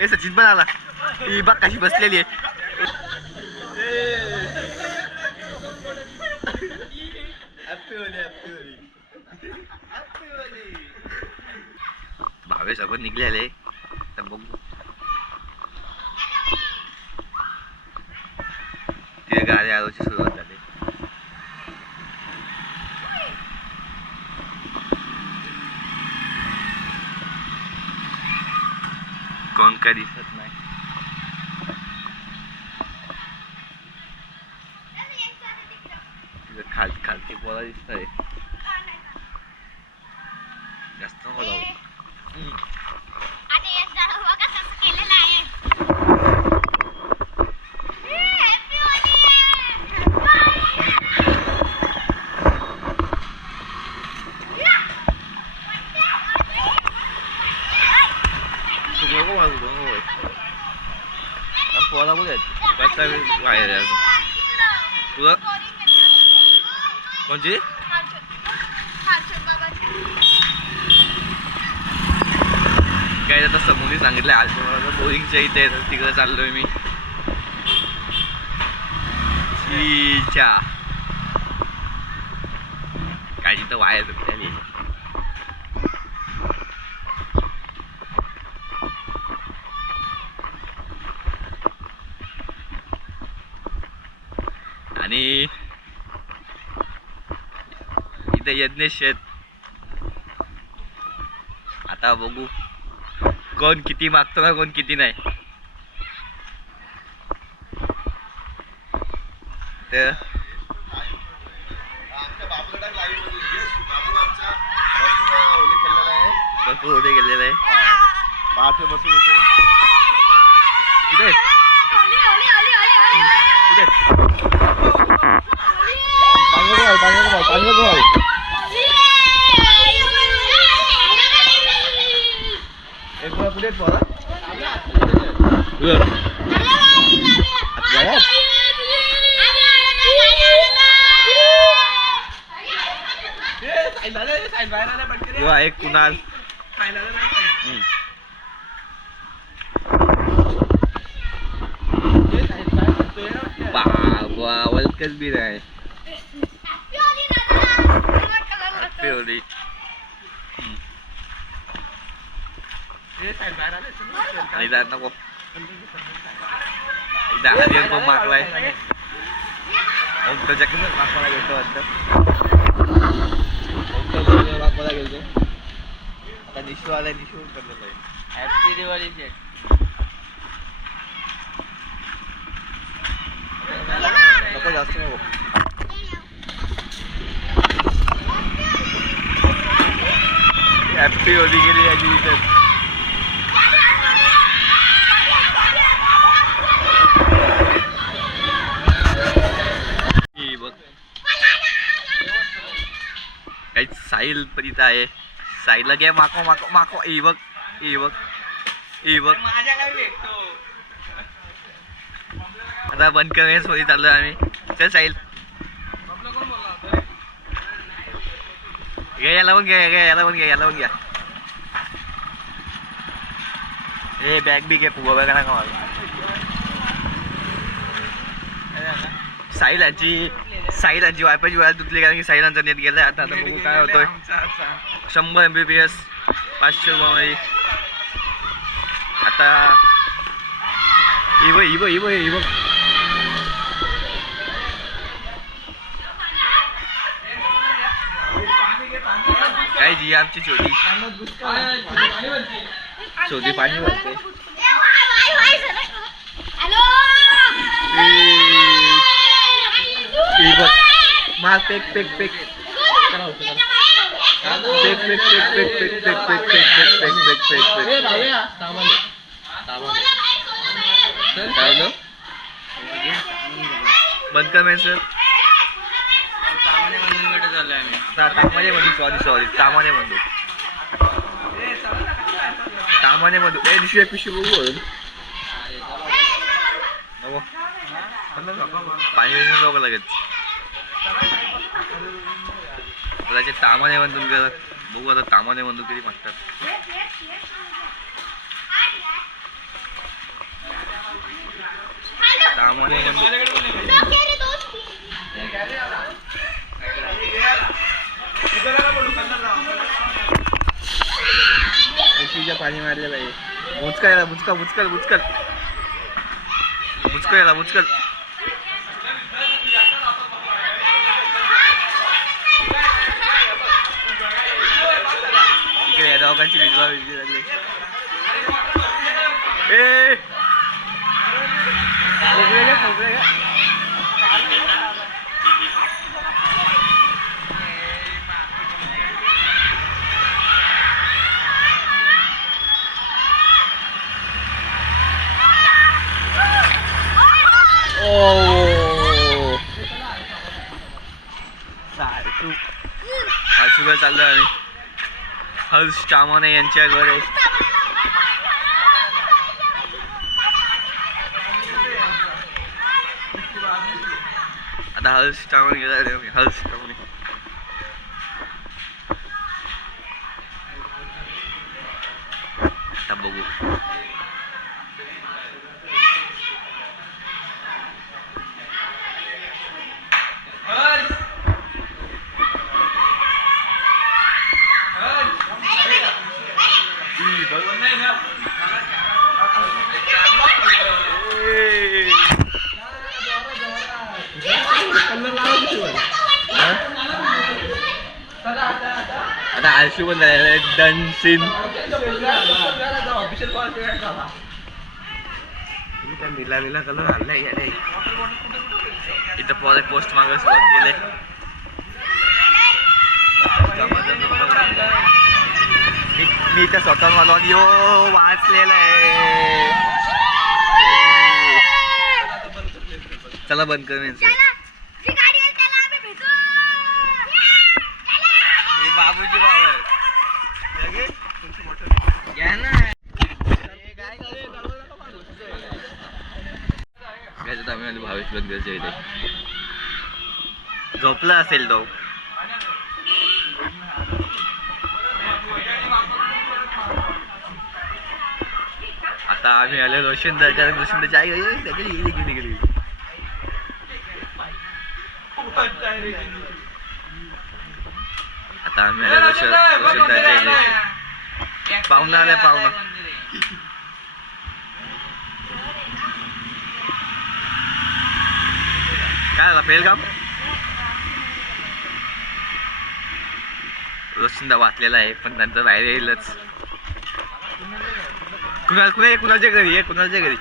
ए सचिन पण आला. ही बघ कशी बसलेली आहे. भावेश आपण निघलेले तर बघू तिथे गाडी आलोची सुरुवात झाली. कोण काय दिसत नाही. तिथं खालती पोळा दिसतोय जास्त होला. पोळा कुठे बाहेर आहे तुला कोणची काय आता समोर सांगितलं आज मला बोरिंगच्या इथे तिकडे चाललोय मी. काय तिथं वायर त्याने आणि इथे यज्ञेश शेत. आता बघू कोण किती मागतो ना कोण किती नाही. तर भरपूर होते गेलेलं आहे. पाच बसून होते कुठे पुढे पोरा एक कुणाल वलकच बी नाही. आणि जात नको पण मागलाय त्याच्याकडे मागवायला गेलतो वाटतं. मागवायला गेलतो आता निशू आलाय. निशू करलेलं आहे. हॅपी दिवाळी शेट. नको जास्त नको. हॅपी होली गेली याची इथे. काही साहिल पण इथं आहे. साहिलला घ्या माको माको माको. ई बघ ई बघ ई बघ. आता बंद करण्यास सोयी चाललोय आम्ही. चल साहिल घ्या याला पण घ्या याला पण घ्या याला पण घ्या. हे बॅग बी घ्या फुगा बॅग नका मला. साहिलांची वायफायची वेळा तुटली कारण की साहिलांचा नेट गेलाय. आता बघू काय होतोय. 100 MBPS 500 रुपयामध्ये. आता इव इव इव इव काय जी आमची छोटी पाणी भरते. मार पेक पेक पेक बंद कर सर. तामाने बंधू सॉरी तामाने बंधू ए दिवशी पिशवी बघू पाणी बघ लगेच. त्याचे तामाने बंधून गेलं बघू आता. तामाने बंधू किती मागतात. चामोने पाणी मारले पाहिजे. बुचका बुचका बुचकल बुचकल बुचकल बुचकल. इकडे या दोघांची विधवा विजय लागली. ए शुगर चाललो आम्ही हर्ष चामोने यांच्या घरी. आता हर्ष चामोने गेला. हर्ष चामोने आता बघू. आता आळशी पण डनसीन नीला नीला कलर आणलाय. इथं पोस्ट मागे सुरुवात केले. मी इथं स्वतः मला वाचलेला आहे. चला बंद कर. बाबूजी बाबा भावेश बंदरच्या इथे झोपला असेल तो. आता आम्ही आलो रोशनदाच्या आई गेली. आता आम्ही आलो रोशनदाच्या इथे. पाहुणा आलाय पाहुणा. काय झाला पेलगाव. रोशनदा वाचलेला आहे पण नंतर बाहेर येईलच. कुणाच्या घरी आहे. कुणाच्या घरी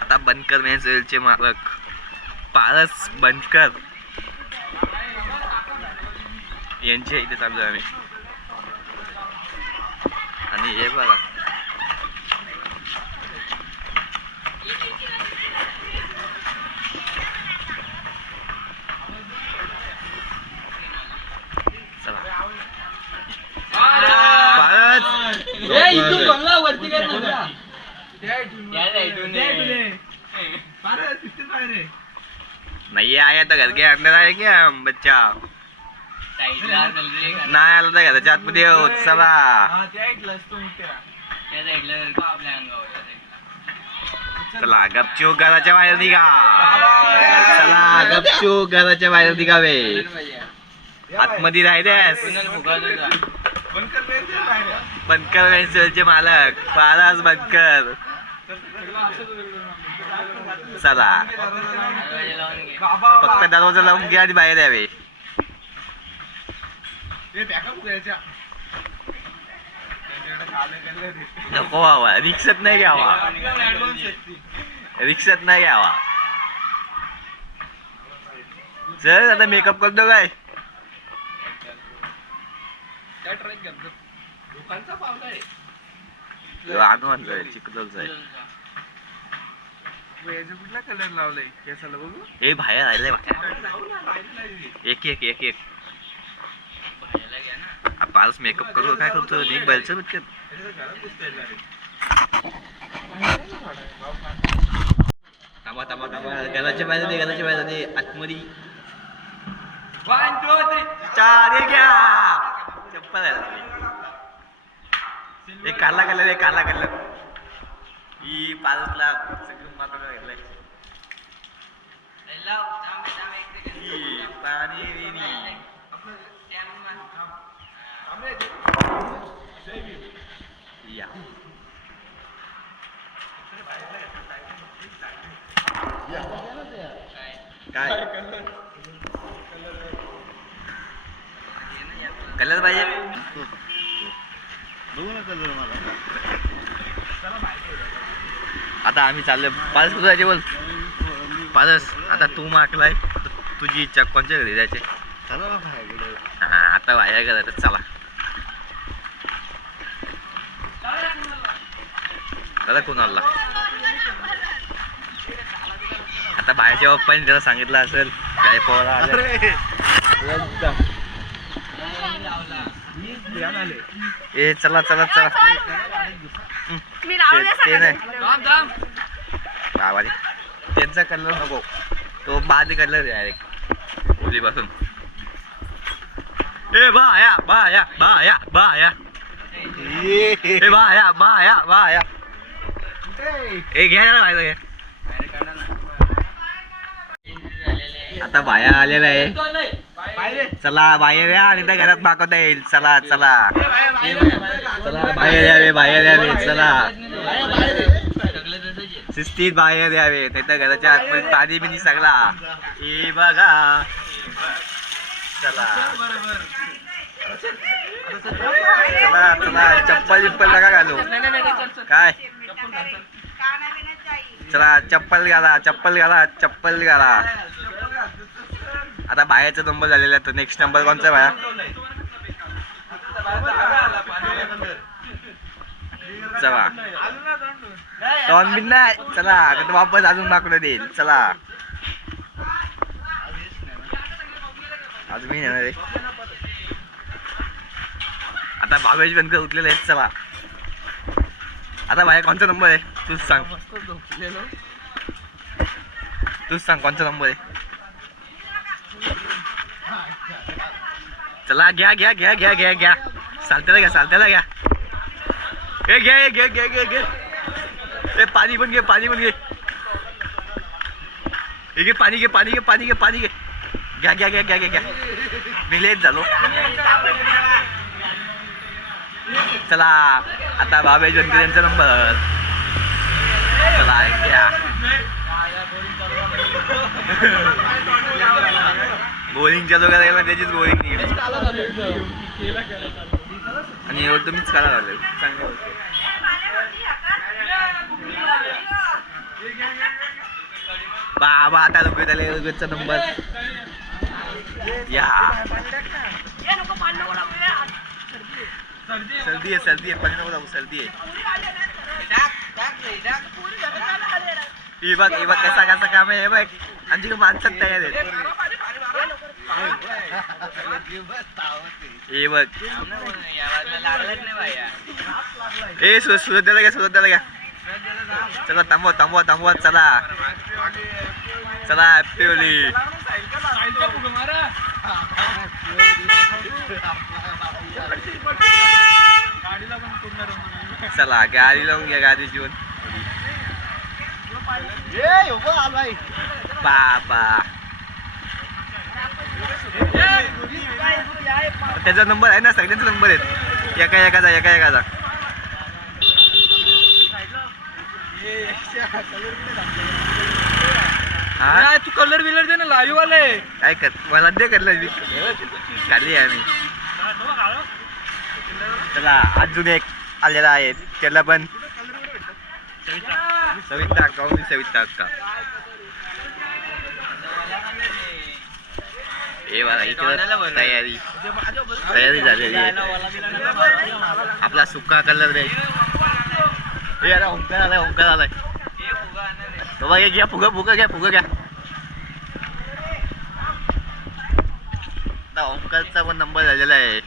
आता बनकर मेन्सचे मालक पारस बनकर यांच्या इथे चाललो आम्ही. आणि हे बघा नहीं आया तो घर के अंदर आया क्या बच्चा. नाही आला तर घराच्या आतमध्ये चला. चला गपचूप घराच्या बाहेर निघा. चला गपचूप घराच्या बाहेर निघावे. आतमध्ये राहिल्यास बनकर मेन्सचे मालक पारस बनकर. चला फक्त दरवाजा लावून घ्या आणि बाहेर यावे. नको व्हावा. रिक्षात नाही घ्यावा. रिक्षात नाही घ्यावा. चल आता मेकअप करतो काय. आणू आणलंय चिकलच आहे. कुठला कलर लावलाय केसाला बघू. हे बाहेर राहिलंय. एक एक एक एक पारस मेकअप करू काय करतो. एक बैलचं पटकन. थांबा थांबा थांबा. घराच्या बाहेर दे. घराच्या बाहेर दे. आतमध्ये 1 2 3 4 घ्या. चप्पल आहे. एक काला कलर आहे काला कलर ही 5 लाख सगळं मात्र घेतलंय पाणी या काय कलर पाहिजे आता आम्ही चाललोय पारस तुझ्याचे बोल पारस आता तू मागलाय तुझी इच्छा कोणच्या घरी जायचे हा आता बाहेर करायचं चला दादा कोणाला आता बाहेरच्या पप्पाने त्याला सांगितलं असेल काय पोहला ए चला चला चला ते नाही बाबा त्यांचा कलर नको तो बाद कलर डायरेक्ट उलीपासून ए बाया बाया बाया बाया ए बाया बाया बाया ए घ्या बाहेर आता बाया आलेला आहे चला बाहेर या आणि त्या घरात मागवता येईल चला चला चला बाहेर यावे बाहेर यावे चला शिस्तीत बाहेर यावे नाही तर घराच्या आतमध्ये पाणी बिनी सगळा हे बघा चला चला चला चप्पल बिप्पल नका घालू काय चला चप्पल घाला चप्पल घाला चप्पल घाला आता बाहेरचा नंबर झालेला आहे तर नेक्स्ट नंबर कोणचा बाया चला टॉन बिन नाही चला आता वापस अजून माकडं देईल चला अजून मी येणार आहे आता भावेश बनकर उठलेले आहेत चला आता बाहेर कोणचा नंबर आहे तूच सांग तूच सांग कोणचा नंबर आहे चला घ्या घ्या घ्या घ्या घ्या घ्या चालत्याला घ्या चालत्याला घ्या हे घे घे घे घे घे हे पाणी पण घे पाणी पण घे हे घे पाणी घे पाणी घे पाणी घे पाणी घे घ्या घ्या घ्या घ्या घ्या घ्या मी लेट झालो चला आता भावेश बनकर यांचा नंबर चला घ्या बोलिंगच्या लोकांना गेला त्याचीच बोलिंग निघली आणि एवढं तुम्हीच करा लागले चांगलं होतं बाबा आता लोक त्याला योगेशचा नंबर या सर्दी आहे सर्दी आहे पाणी नको जाऊ सर्दी आहे हे बघ कसा कसा काम आहे हे बघ आमची माणसात तयार आहेत हे बघ ए सुरद्याला घ्या सुरद्याला घ्या चला थांबवा थांबवा थांबवा चला चला हॅपी होली चला गाडी लावून घ्या गाडी जीवन बाबा त्याचा नंबर आहे ना सगळ्यांचा नंबर आहेत एका एकाचा एका एकाचा हा तू कलर बिलर दे ना लाईव्ह वाले काय कर मला दे कलर खाली आहे मी चला अजून एक आलेला आहे त्याला पण सविता अक्का सविता अक्का हे बघा इकडे तयारी तयारी झालेली आहे आपला सुका कलर दे हे आता ओंकार आलाय ओंकार आलाय बाबा हे घ्या फुगा फुगा घ्या फुगा घ्या आता ओंकारचा पण नंबर झालेला आहे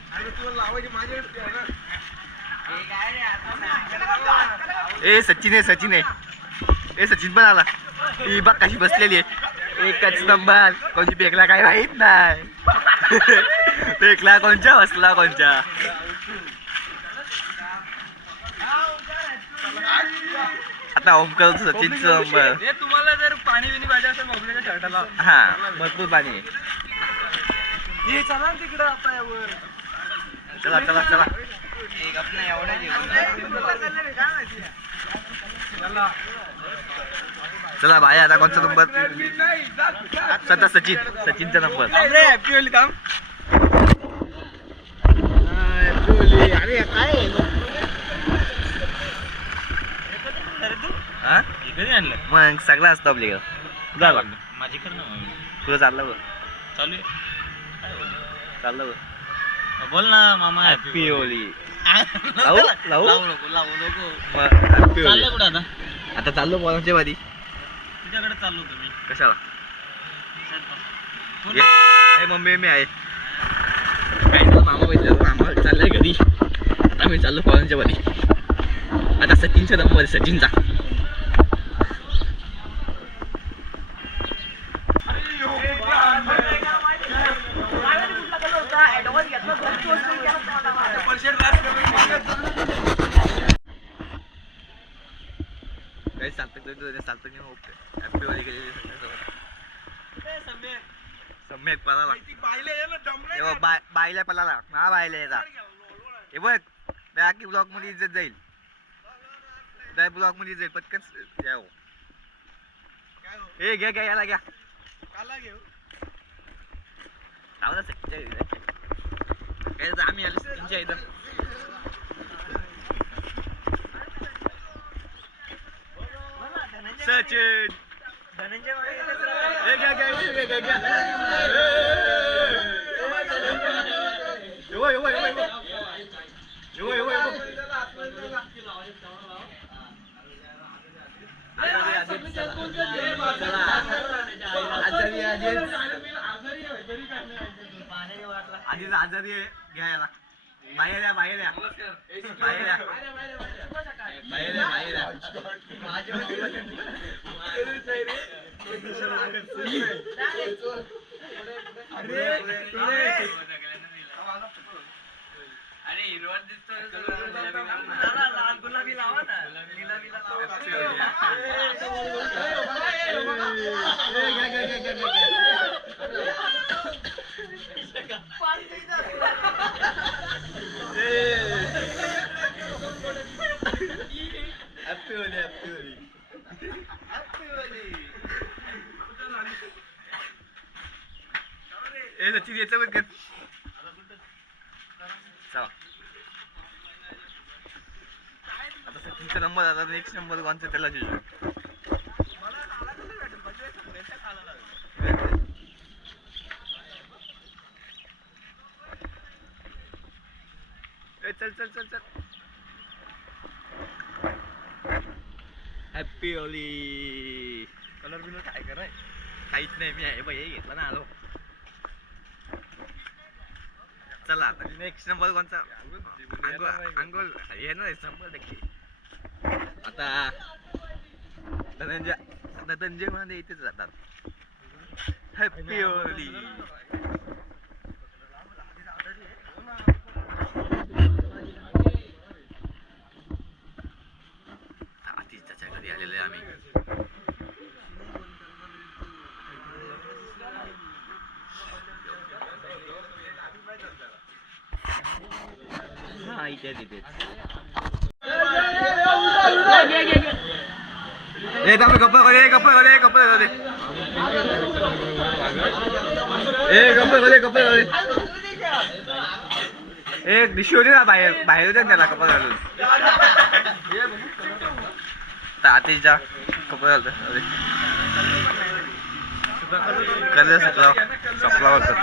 ए सचिन आहे सचिन आहे ए सचिन पण आला ही बघ कशी बसलेली आहे एकच नंबर कोणची पेकला काय माहित नाही पेकला कोणच्या बसला कोणच्या आता ओमकार सचिनचा नंबर. तुम्हाला जर पाणी बिनी पाहिजे असेल बबलीच्या शर्टाला हा भरपूर पाणी आहे. ये चला तिकडं आता यावर. चला चला चला चला भाई आता कोणता नंबर. स्वतः सचिनचा नंबर. हॅपी होईल काम. अरे काय हा कधी आणलं मग सगळं असतं आपल्याकडं. जा बघ माझी कर ना तुझं चाललं बघ. चालू आहे चाललं बघ. बोल ना मामा. Happy Holy. लावू नको लावू नको. Happy Holy. चाललं कुठं आता. आता चाललो पोरांच्या वादी. तुझ्याकडे चाललो तुम्ही कशाला कोण? अरे मम्मी मी आहे. काही नाही मामा पाहिजे मामा चाललाय घरी. आता मी चाललो पोरांच्या वादी. आता सचिनचा नंबर सचिनचा. काही चालतं की हॅपी होली गेली. सम्यक पळाला तेव्हा बाईला पळाला हा बाईला येतात. हे बघ बाकी ब्लॉक मध्ये इज्जत जाईल. त्या ब्लॉक मध्ये जाईल पटकन घ्या. हे घ्या घ्या याला घ्या. आम्ही आलो तुमच्या इथं. सचिन आधीच आजारी आहे घ्यायला. बाहेर या बाहेर या बाहेर या बाहेर या बाहेर या. अरे हिरवा दिसतो लाल गुलाबी लावा ना. Happy Holi happy Holi happy Holi. ए सचिन याचं बघ चला. आता सचिनचा नंबर आता नेक्स्ट नंबर कोणचा त्याला देऊ. चल चल चल चल. Happy Holy. कलर बिलर काय कराय काहीच नाही. मी आहे बाई हे घेतला ना आलो. चला आता नेक्स्ट नंबर कोणचा. अंगोल येणार 100%. आता धनंजय मध्ये इथेच जातात. Happy Holy. आतिशच्या घरी आलेले आम्ही. हा इथे तिथे गप्पा करे गप्पा करे गप्पा करे. गप्पा करे गप्पा करे. एक दिशी होती ना बाहेर बाहेर होते त्याला कपडा घालून. आतिशच्या कपडा घालतो कलर सपला होता.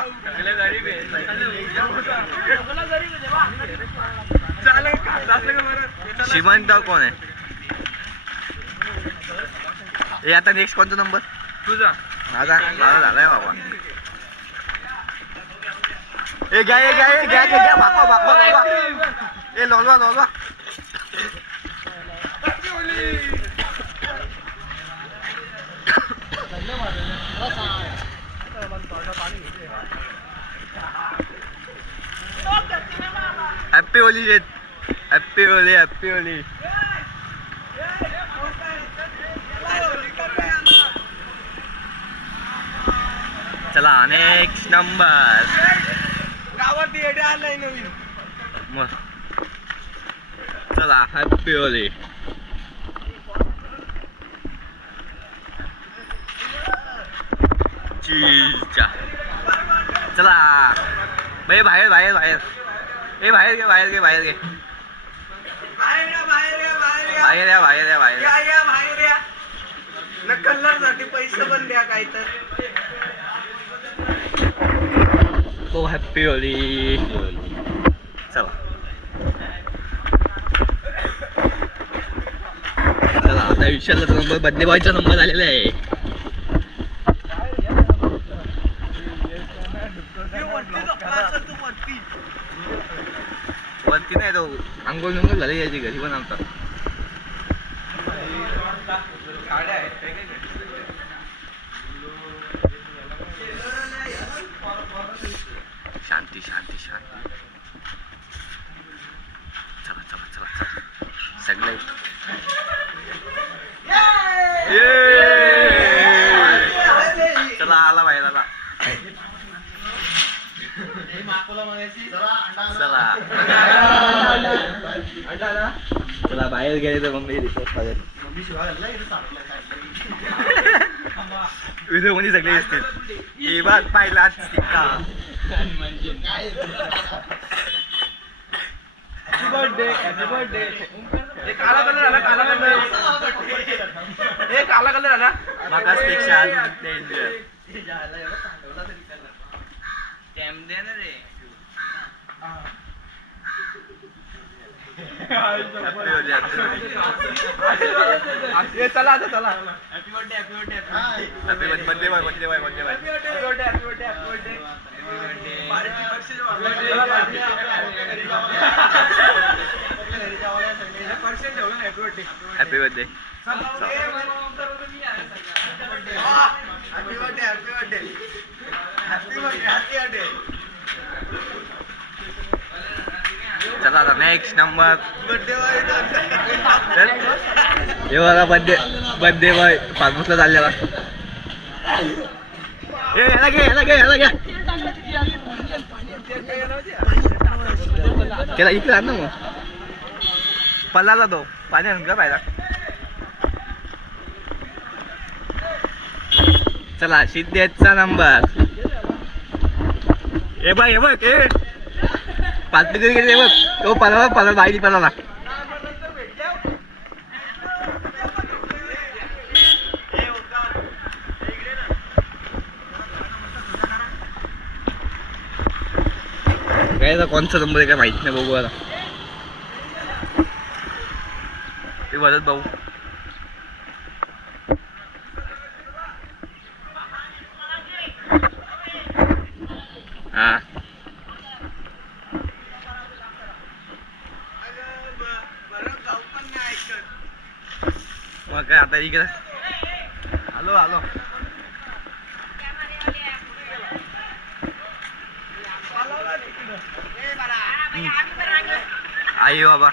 श्रीमंत कोण आहे हे. आता नेक्स्ट कोणता नंबर तुझा. माझा माझा झालाय बाबा. ए घ्या घ्या घ्या घ्या भाकवा भाकवा भाकवा. ए लोलवा लोलवा. हॅपी होली शेत. Happy Holi happy Holy. चला नेक्स्ट नंबर. गावात येडे आलाय नवीन. मग चला हॅपी होली. चीजचा चला बाई बाहेर बाहेर बाहेर. ए बाहेर घे बाहेर घे बाहेर घे. बाहेर या बाहेर या बाहेर या बाहेर या बाहेर या बाहेर या या बाहेर या. न कलर साठी पैसे पण द्या काय तर. तो हॅपी होली. चला चला आता विशालचा नंबर बर्थडे बॉयचा नंबर आलेला आहे. वरती नाही तो अंघोळ बिंघोळ झाली यायची घरी पण आमचा. शांती शांती शांती. चला चला चला चला सगळे चला आला बाहेर आला. चला चला बाहेर गेले तर मम्मी व्हिडिओ मध्ये सगळे दिसतील. बात पाहिला का बर्थडे हॅपी बर्थडे. एक काला कलर आला काला कलर. एक काला कलर आला मागासपेक्षा टॅम दे ना रे. चला आता चला. Happy birthday happy birthday happy birthday bye birthday bye birthday bye. Happy birthday happy birthday happy birthday. Happy birthday. चला आता नेक्स्ट नंबर. हे बघा बर्थडे बर्थडे बॉय फार्मसला चाललेला. याला घे याला घे याला घ्या. त्याला इकडे आण ना मग. पल्ला तो पाणी आण का पाहिला. चला सिद्धेचा नंबर. हे बघ हे बघ हे पाच पिकरी गेले बघ. तो पळाला पळाला बाईली पळाला. काय कोणचा नंबर आहे काय माहित नाही. बघू आता ते भरत भाऊ. हा मग काय आता इकडे आलो आलो. आई बाबा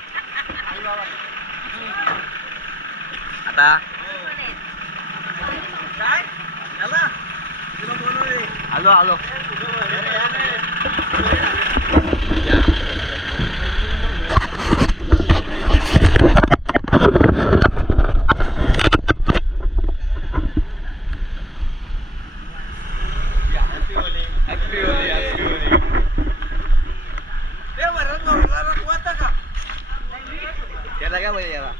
आता आलो आलो. त्याला काय बोल याला.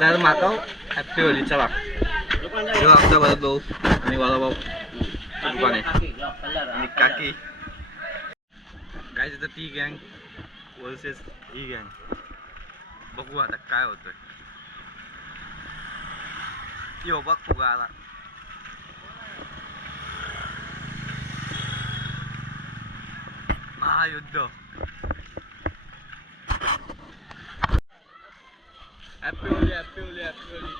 तर माका हॅपी होली. चला आमचा भरत भाऊ आणि वाला भाऊ दुकान आहे आणि काकी. गायचं तर ती गँग वर्सेस ही गँग. बघू आता काय होतंय. यो बघ फुगा आला. महायुद्ध. Happy Holi happy Holi happy Holy.